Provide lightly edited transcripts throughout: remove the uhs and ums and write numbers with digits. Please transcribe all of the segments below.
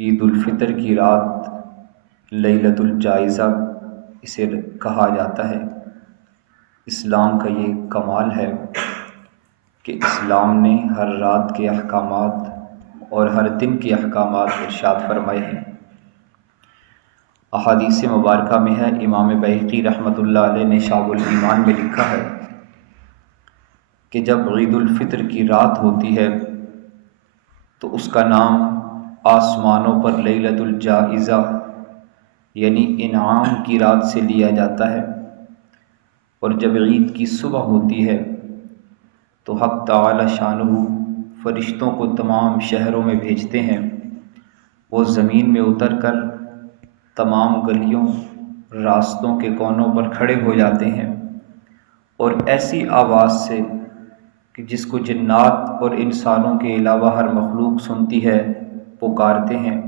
عید الفطر کی رات لیلۃ الجائزہ اسے کہا جاتا ہے۔ اسلام کا یہ کمال ہے کہ اسلام نے ہر رات کے احکامات اور ہر دن کے احکامات ارشاد فرمائے ہیں۔ احادیث مبارکہ میں ہے، امام بیہقی رحمۃ اللہ علیہ نے شعب الایمان میں لکھا ہے کہ جب عید الفطر کی رات ہوتی ہے تو اس کا نام آسمانوں پر لیلۃ الجائزہ یعنی انعام کی رات سے لیا جاتا ہے، اور جب عید کی صبح ہوتی ہے تو حق تعالی شانہ فرشتوں کو تمام شہروں میں بھیجتے ہیں۔ وہ زمین میں اتر کر تمام گلیوں راستوں کے کونوں پر کھڑے ہو جاتے ہیں، اور ایسی آواز سے کہ جس کو جنات اور انسانوں کے علاوہ ہر مخلوق سنتی ہے پکارتے ہیں۔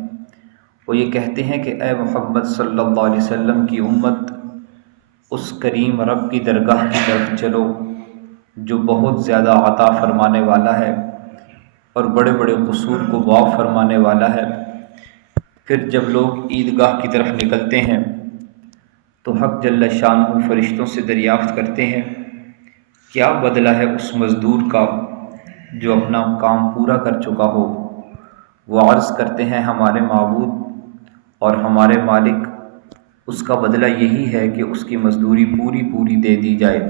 وہ یہ کہتے ہیں کہ اے محمد صلی اللہ علیہ وسلم کی امت، اس کریم رب کی درگاہ کی طرف چلو جو بہت زیادہ عطا فرمانے والا ہے اور بڑے بڑے قصور کو معاف فرمانے والا ہے۔ پھر جب لوگ عیدگاہ کی طرف نکلتے ہیں تو حق جل شانہ فرشتوں سے دریافت کرتے ہیں کیا بدلہ ہے اس مزدور کا جو اپنا کام پورا کر چکا ہو۔ وہ عرض کرتے ہیں ہمارے معبود اور ہمارے مالک، اس کا بدلہ یہی ہے کہ اس کی مزدوری پوری دے دی جائے۔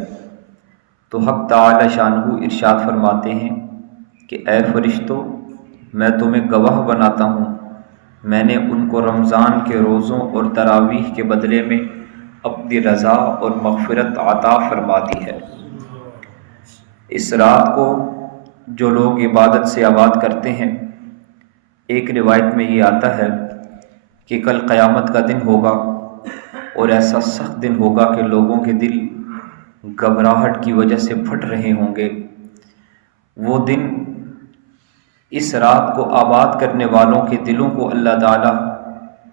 تو حق تعالی شانہ ارشاد فرماتے ہیں کہ اے فرشتوں، میں تمہیں گواہ بناتا ہوں، میں نے ان کو رمضان کے روزوں اور تراویح کے بدلے میں اپنی رضا اور مغفرت عطا فرما دی ہے۔ اس رات کو جو لوگ عبادت سے آباد کرتے ہیں، ایک روایت میں یہ آتا ہے کہ کل قیامت کا دن ہوگا اور ایسا سخت دن ہوگا کہ لوگوں کے دل گھبراہٹ کی وجہ سے پھٹ رہے ہوں گے۔ وہ دن اس رات کو آباد کرنے والوں کے دلوں کو اللہ تعالیٰ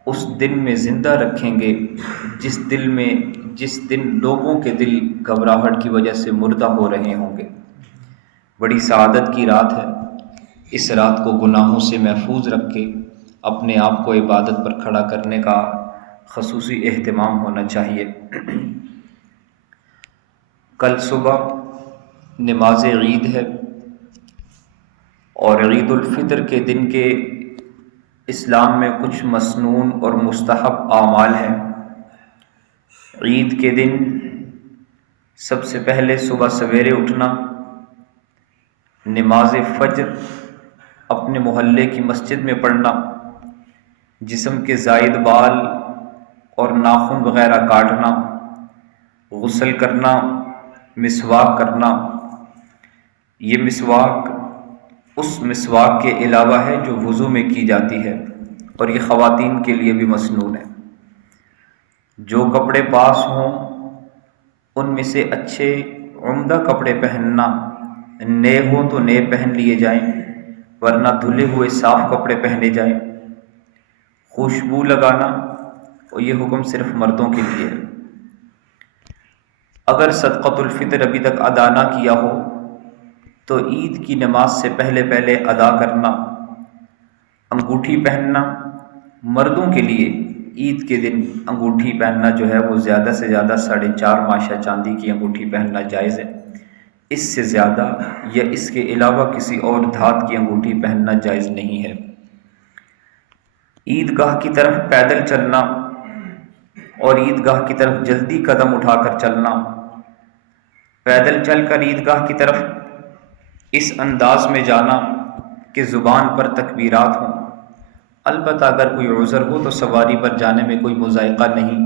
اس دن میں زندہ رکھیں گے جس دن لوگوں کے دل گھبراہٹ کی وجہ سے مردہ ہو رہے ہوں گے۔ بڑی سعادت کی رات ہے۔ اس رات کو گناہوں سے محفوظ رکھ کے اپنے آپ کو عبادت پر کھڑا کرنے کا خصوصی اہتمام ہونا چاہیے۔ کل صبح نماز عید ہے، اور عید الفطر کے دن کے اسلام میں کچھ مسنون اور مستحب اعمال ہیں۔ عید کے دن سب سے پہلے صبح سویرے اٹھنا، نماز فجر اپنے محلے کی مسجد میں پڑھنا، جسم کے زائد بال اور ناخن وغیرہ کاٹنا، غسل کرنا، مسواک کرنا۔ یہ مسواک اس مسواک کے علاوہ ہے جو وضو میں کی جاتی ہے، اور یہ خواتین کے لیے بھی مسنون ہے۔ جو کپڑے پاس ہوں ان میں سے اچھے عمدہ کپڑے پہننا، نئے ہوں تو نئے پہن لیے جائیں، ورنہ دھلے ہوئے صاف کپڑے پہنے جائیں۔ خوشبو لگانا، اور یہ حکم صرف مردوں کے لیے ہے۔ اگر صدقۃ الفطر ابھی تک ادا نہ کیا ہو تو عید کی نماز سے پہلے ادا کرنا۔ انگوٹھی پہننا، مردوں کے لیے عید کے دن انگوٹھی پہننا جو ہے وہ زیادہ سے زیادہ 4.5 ماشا چاندی کی انگوٹھی پہننا جائز ہے۔ اس سے زیادہ یا اس کے علاوہ کسی اور دھات کی انگوٹھی پہننا جائز نہیں ہے۔ عیدگاہ کی طرف پیدل چلنا اور عیدگاہ کی طرف جلدی قدم اٹھا کر چلنا۔ پیدل چل کر عیدگاہ کی طرف اس انداز میں جانا کہ زبان پر تکبیرات ہوں۔ البتہ اگر کوئی عذر ہو تو سواری پر جانے میں کوئی مضائقہ نہیں۔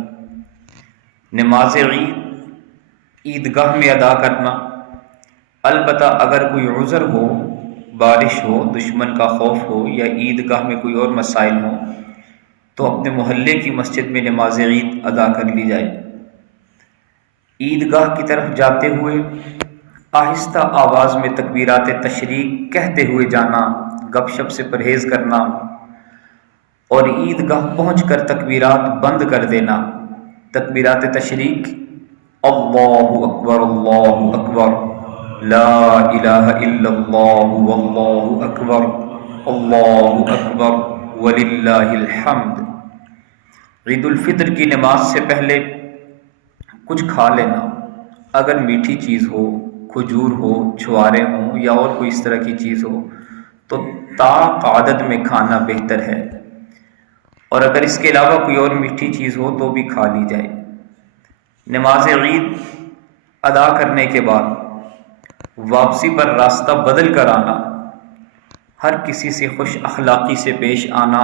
نماز عید عیدگاہ میں ادا کرنا، البتہ اگر کوئی عذر ہو، بارش ہو، دشمن کا خوف ہو، یا عیدگاہ میں کوئی اور مسائل ہوں تو اپنے محلے کی مسجد میں نماز عید ادا کر لی جائے۔ عیدگاہ کی طرف جاتے ہوئے آہستہ آواز میں تکبیرات تشریق کہتے ہوئے جانا، گپ شپ سے پرہیز کرنا، اور عیدگاہ پہنچ کر تکبیرات بند کر دینا۔ تکبیرات تشریق اللہ اکبر، لا الہ الا اللہ واللہ اکبر، اللہ اکبر، وَلِلَّهِ الْحَمْدُ۔ عید الفطر کی نماز سے پہلے کچھ کھا لینا، اگر میٹھی چیز ہو، کھجور ہو، چھوارے ہوں یا اور کوئی اس طرح کی چیز ہو تو طاق عدد میں کھانا بہتر ہے، اور اگر اس کے علاوہ کوئی اور میٹھی چیز ہو تو بھی کھا لی جائے۔ نماز عید ادا کرنے کے بعد واپسی پر راستہ بدل کر آنا، ہر کسی سے خوش اخلاقی سے پیش آنا،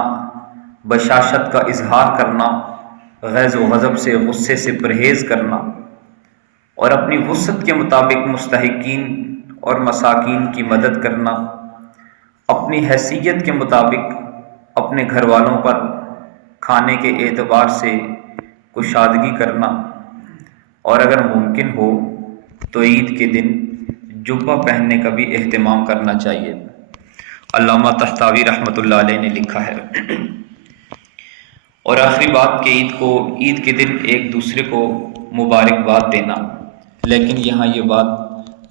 بشاشت کا اظہار کرنا، غیظ و غضب سے، غصے سے پرہیز کرنا، اور اپنی وسعت کے مطابق مستحقین اور مساکین کی مدد کرنا، اپنی حیثیت کے مطابق اپنے گھر والوں پر کھانے کے اعتبار سے کشادگی کرنا، اور اگر ممکن ہو تو عید کے دن جبہ پہننے کا بھی اہتمام کرنا چاہیے۔ علامہ طحطاوی رحمۃ اللہ علیہ نے لکھا ہے۔ اور آخری بات کہ عید کے دن ایک دوسرے کو مبارکباد دینا، لیکن یہاں یہ بات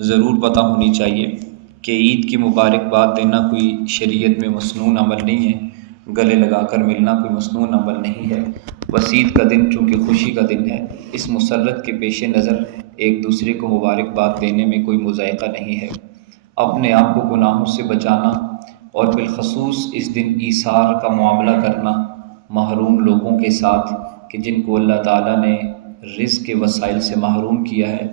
ضرور پتہ ہونی چاہیے کہ عید کی مبارکباد دینا کوئی شریعت میں مسنون عمل نہیں ہے، گلے لگا کر ملنا کوئی مسنون عمل نہیں ہے۔ بس عید کا دن چونکہ خوشی کا دن ہے، اس مسرت کے پیش نظر ایک دوسرے کو مبارکباد دینے میں کوئی مضائقہ نہیں ہے۔ اپنے آپ کو گناہوں سے بچانا اور بالخصوص اس دن ایثار کا معاملہ کرنا محروم لوگوں کے ساتھ کہ جن کو اللہ تعالیٰ نے رزق کے وسائل سے محروم کیا ہے،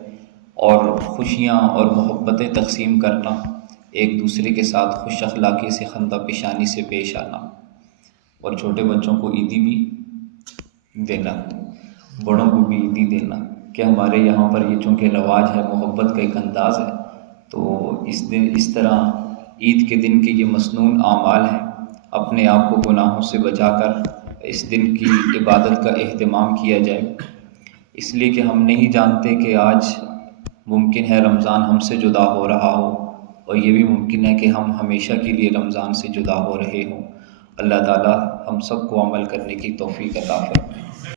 اور خوشیاں اور محبتیں تقسیم کرنا، ایک دوسرے کے ساتھ خوش اخلاقی سے، خندہ پیشانی سے پیش آنا، اور چھوٹے بچوں کو عیدی بھی دینا، بڑوں کو بھی عیدی دینا، کہ ہمارے یہاں پر یہ چونکہ رواج ہے، محبت کا ایک انداز ہے، تو اس طرح عید کے دن کے یہ مسنون اعمال ہیں۔ اپنے آپ کو گناہوں سے بچا کر اس دن کی عبادت کا اہتمام کیا جائے، اس لیے کہ ہم نہیں جانتے کہ آج ممکن ہے رمضان ہم سے جدا ہو رہا ہو، اور یہ بھی ممکن ہے کہ ہم ہمیشہ کے لیے رمضان سے جدا ہو رہے ہوں۔ اللہ تعالیٰ ہم سب کو عمل کرنے کی توفیق عطا فرمائے۔